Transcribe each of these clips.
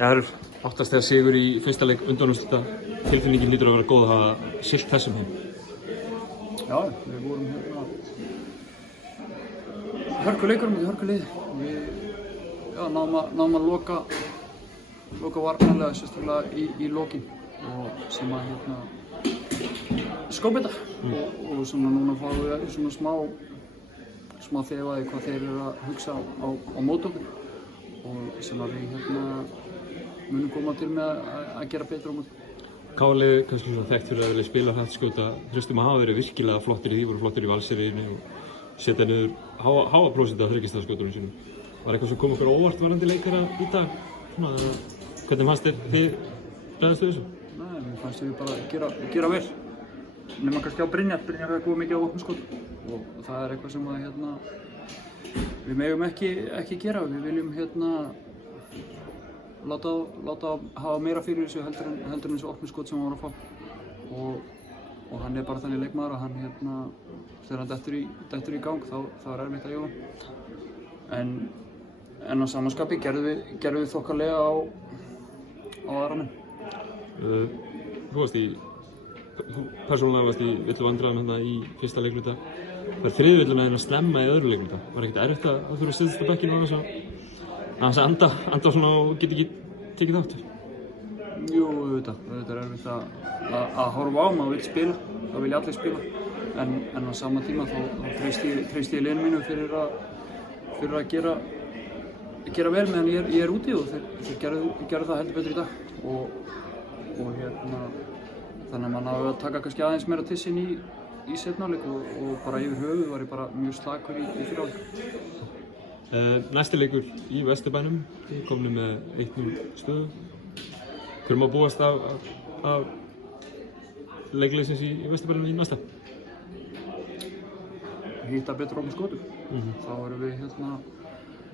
Það er 8 stiga sigur í fyrsta leik undanúrslita. Tilfinningin hlýtur að vera góð að hafa siglt þessum heim. Já, við vorum hörkuleikur mútið hörkulið. Við náðum að loka varnarlega, sérstaklega í lokin og sem að skópa þetta og svona núna fáum við svona smá þefaði hvað þeir eru að hugsa á mót okkur og sem að við munum koma til með að gera betur á móti. Káli kannski svona þekkt fyrir að vilja spila hratt skjóta. Þröstum að hafa verið virkilega flottir í því, voru flottir í valseriðinu og setja niður háa prósent af þryggjastaðskjótunum sínum. Var eitthvað sem kom okkur óvart varðandi leikara í dag? Svona, hvernig fannst þið bregðast við þessu? Nei, mér fannst við bara gera vel. Nema kannski á Brynjar hefði góð mikið á vopnskotum og það er eitthvað sem að við megum ekki gera. Við viljum láta hafa meira fyrir þessu heldur en þessu opnskot sem hann var að fá og hann er bara þannig leikmaður að hann þegar hann dettur í gang þá er erfitt að jóga en á samanskapi gerðum við þokkalega á aðra menn. Þú persónulega varst í villu vandræðum hérna í fyrsta leikluta. Það var þriðju villuna en að snemma í öðru leikluta. Var ekkert erfitt að þurfa að setjast á bekkinn annars að anda svona og geta ekki tekið þátt? Jú, auðvitað er erfitt að horfa á, maður vill spila, það vilja allir spila en á sama tíma þá treysti ég liðinu mínu fyrir að gera vel meðan ég er úti og þeir gerðu það heldur betur í dag og þannig að maður náði að taka kannski aðeins meira til sín í seinni hálfleik og bara yfir höfuð var ég bara mjög slakur í fyrri hálfleik. Næsti leikur í Vesturbænum, komnir með 1-0 stöðu. Hverjum að búast af leikliðsins í Vesturbænum í næsta? Hitta betur á skotum. Þá erum við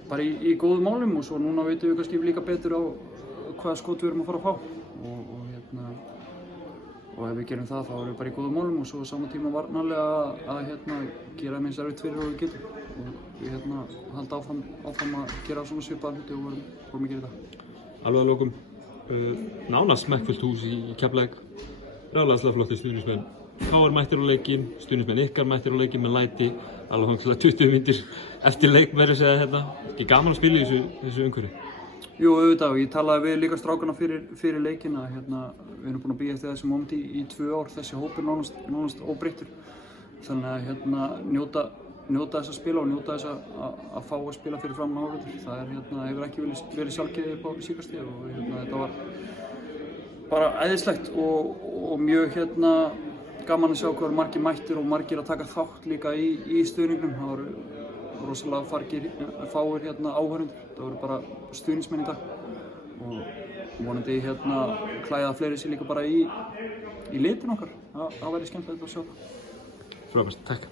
bara í góðum málum og svo núna veitum við kannski líka betur á hvaða skot við erum að fara að fá og ef við gerum það þá erum við bara í góðum málum og svo á sama tíma varnarlega að gera eins erfitt fyrir og við getum og við halda áfram að gera svona svipaða hluti og vorum að gera það. Alveg að lokum, nánast smekkfullt hús í Keflavík, ráðlega flottir stuðningsmenn. KR mættir á leikinn, stuðningsmenn ykkar mættir á leikinn með læti, alveg þangað 20 mínútur eftir leik meira að segja þetta. Ekki gaman að spila í þessu umhverfi? Jú, auðvitað og ég talaði við líka strákana fyrir leikinn að við erum búin að bíða eftir þessum mómenti í 2 ár, þessi hópur nánast óbreyttur. Þannig að njóta þess að spila og njóta þess að fá að spila fyrir framan áhorfendur. Það hefur ekki verið sjálfgefið upp á síðkasti og þetta var bara æðislegt og mjög gaman að sjá hvað margir mættir og margir að taka þátt líka í stuðningnum. Það voru rosalega fáir áhorfendur. Það voru bara stuðningsmenn í dag og vonandi klæða fleiri sér líka bara í litin okkar. Það væri skemmtilegt að sjá það. Frábært, takk.